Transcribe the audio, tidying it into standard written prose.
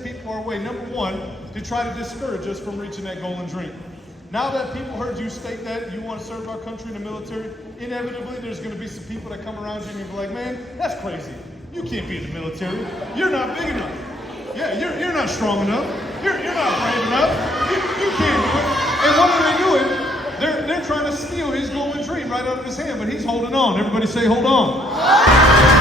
send people our way, number one, to try to discourage us from reaching that goal and dream. Now that people heard you state that you want to serve our country in the military, inevitably there's going to be some people that come around you and be like, man, that's crazy. You can't be in the military. You're not big enough. Yeah, you're not strong enough. You're not brave enough. You can't do it. And what are they doing? They're trying to steal his goal and dream right out of his hand, but he's holding on. Everybody say, hold on.